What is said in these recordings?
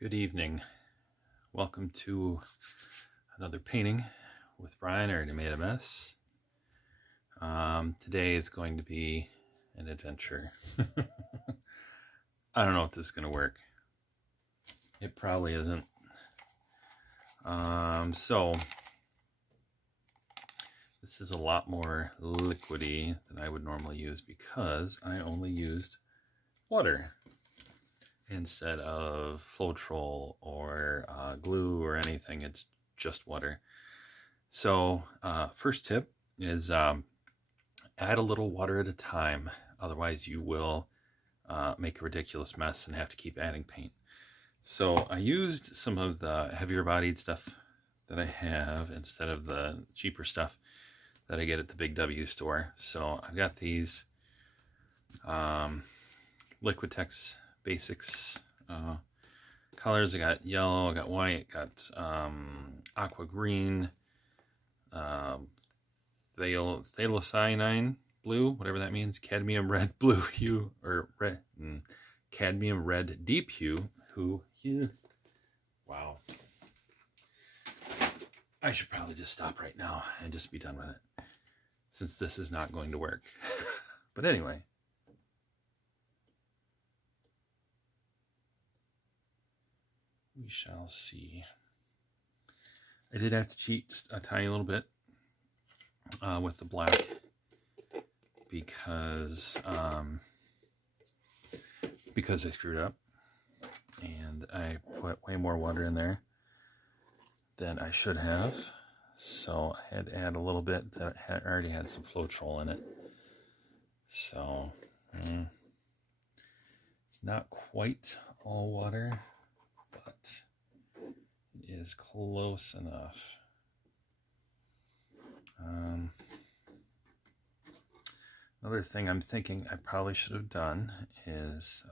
Good evening. Welcome to another painting with Brian. I already made a mess. Today is going to be an adventure. I don't know if this is going to work. It probably isn't. So this is a lot more liquidy than I would normally use because I only used water instead of Floetrol or glue or anything. It's just water. So first tip is add a little water at a time. Otherwise you will make a ridiculous mess and have to keep adding paint. So I used some of the heavier bodied stuff that I have instead of the cheaper stuff that I get at the Big W store. So I've got these Liquitex Basics colors. I got yellow, I got white, got aqua green, phthalocyanine blue, whatever that means, cadmium red blue hue, or cadmium red deep hue. Wow. I should probably just stop right now and just be done with it, since this is not going to work. But anyway. We shall see. I did have to cheat just a tiny little bit with the black because I screwed up and I put way more water in there than I should have. So I had to add a little bit that already had some Floetrol in it. So it's not quite all water, but it is close enough. Another thing I'm thinking I probably should have done is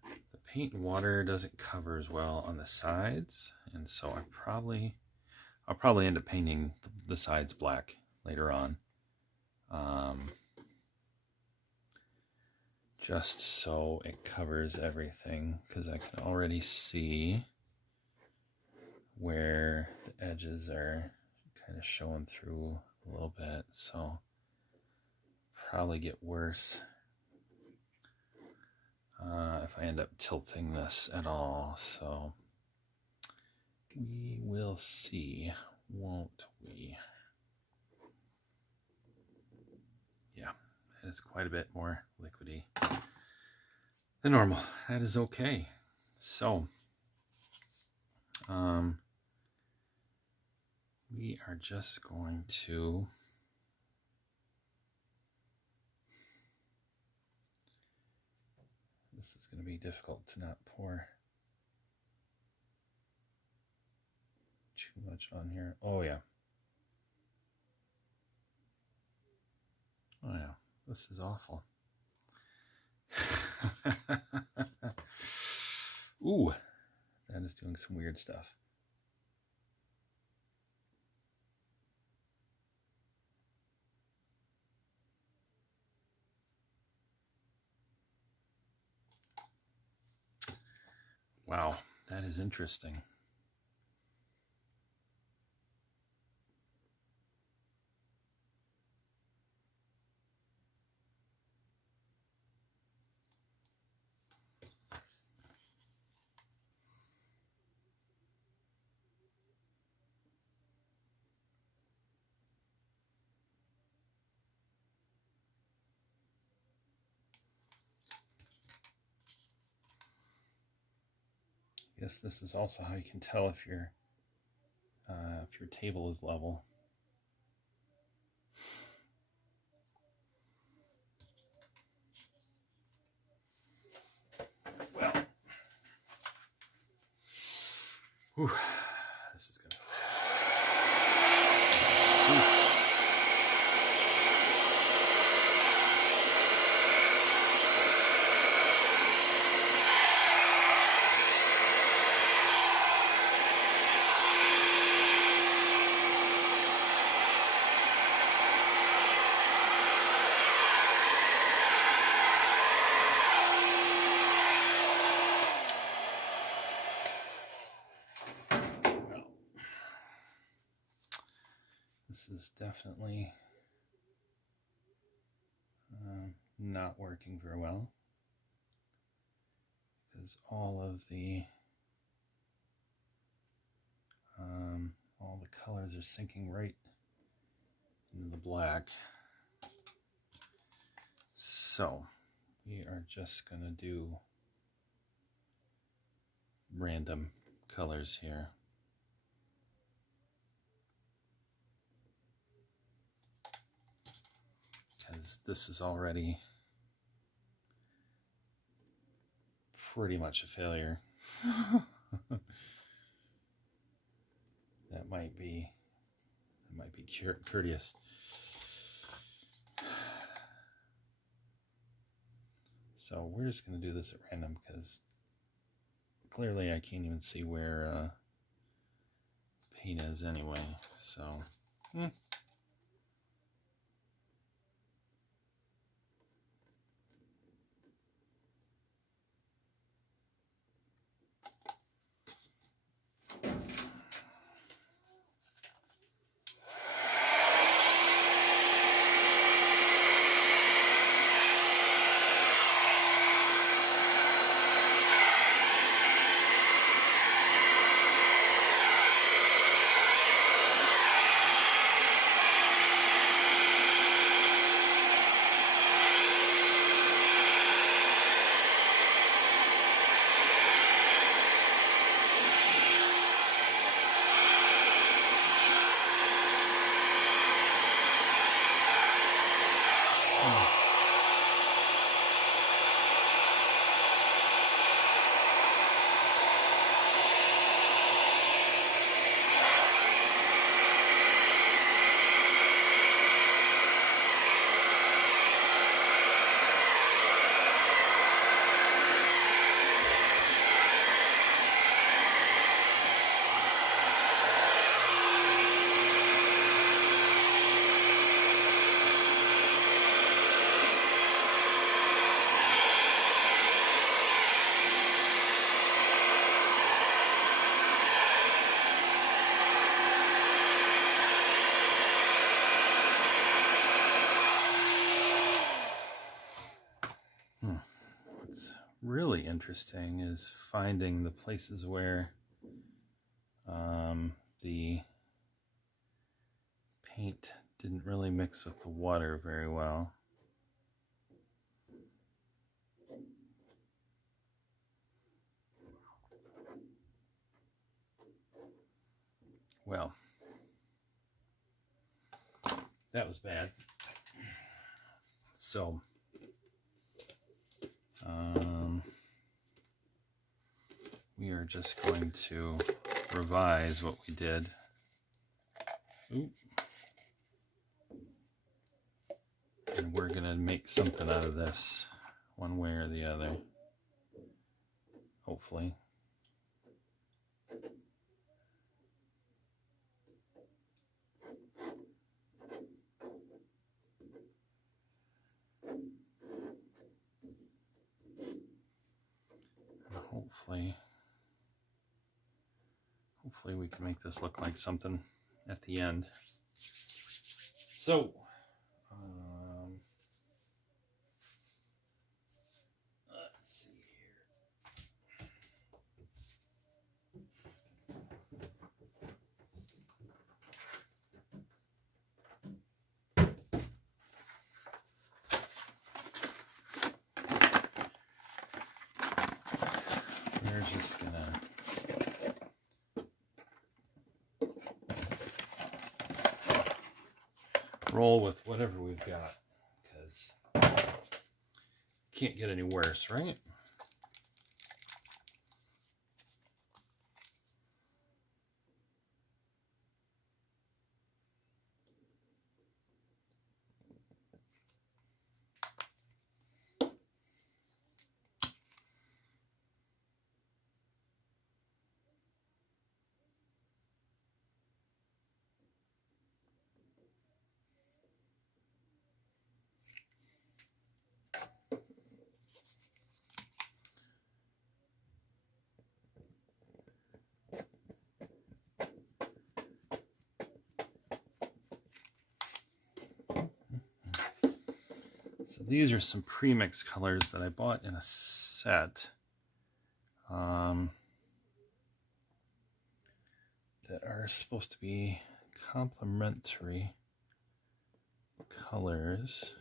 the paint and water doesn't cover as well on the sides, and so I'll probably end up painting the sides black later on. Just so it covers everything, because I can already see where the edges are kind of showing through a little bit, so probably get worse if I end up tilting this at all. So we will see, won't we? Yeah, it is quite a bit more liquidy than normal. That is okay. So we are just going to this is going to be difficult to not pour too much on here. Oh yeah. Oh yeah, this is awful. Ooh, that is doing some weird stuff. Wow, that is interesting. I guess this is also how you can tell if your table is level. Well, whew, this is gonna. this is definitely not working very well, because all the colors are sinking right into the black. So we are just going to do random colors here. Because this is already pretty much a failure. That might be courteous. So we're just going to do this at random, because clearly I can't even see where paint is anyway. So what's really interesting is finding the places where the paint didn't really mix with the water very well. Well, that was bad. So we are just going to revise what we did. Ooh. And we're going to make something out of this, one way or the other, hopefully. And hopefully we can make this look like something at the end. So, let's see here. We're just gonna roll with whatever we've got, because can't get any worse, right? So these are some pre-mixed colors that I bought in a set that are supposed to be complementary colors,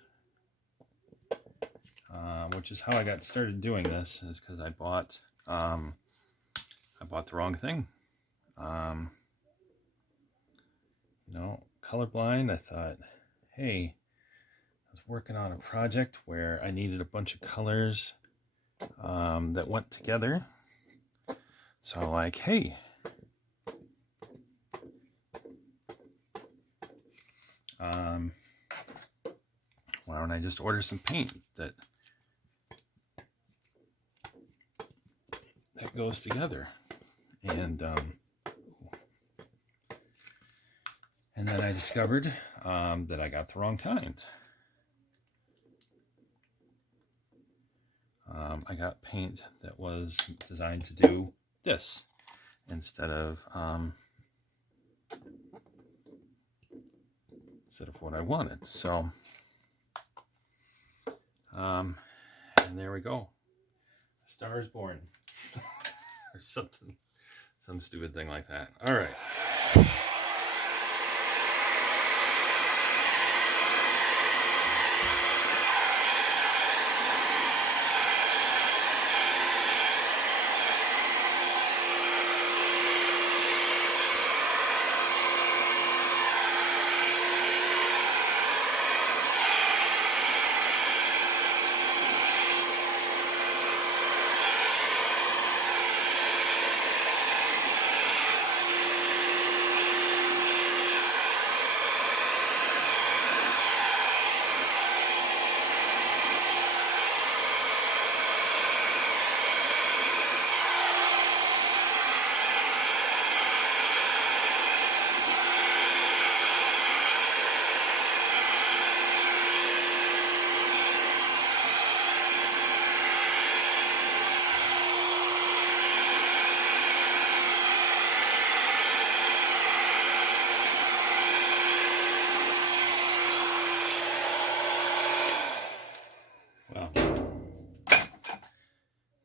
which is how I got started doing this, is because I bought the wrong thing. Colorblind. I thought, hey, I was working on a project where I needed a bunch of colors that went together. So I'm like, hey, why don't I just order some paint that goes together? And then I discovered that I got the wrong kind. I got paint that was designed to do this instead of what I wanted. So, and there we go. A Star is Born, or something, some stupid thing like that. All right.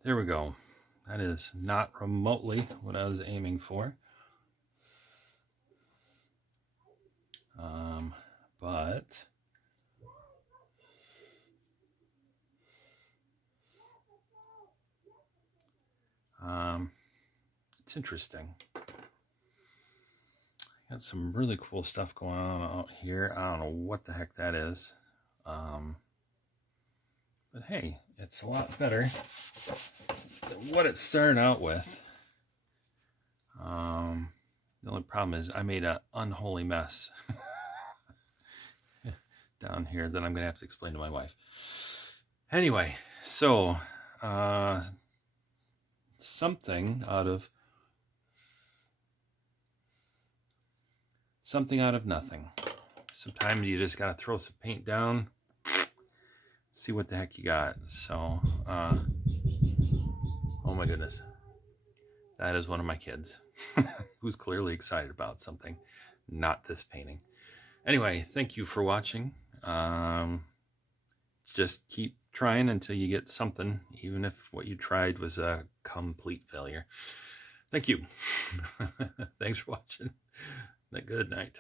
There we go. That is not remotely what I was aiming for. But it's interesting. Got some really cool stuff going on out here. I don't know what the heck that is. But hey, it's a lot better than what it started out with. The only problem is I made an unholy mess down here that I'm going to have to explain to my wife. Anyway, so something out of nothing. Sometimes you just got to throw some paint down, see what the heck you got. So, oh my goodness. That is one of my kids who's clearly excited about something, not this painting. Anyway, thank you for watching. Just keep trying until you get something, even if what you tried was a complete failure. Thank you. Thanks for watching. Good night.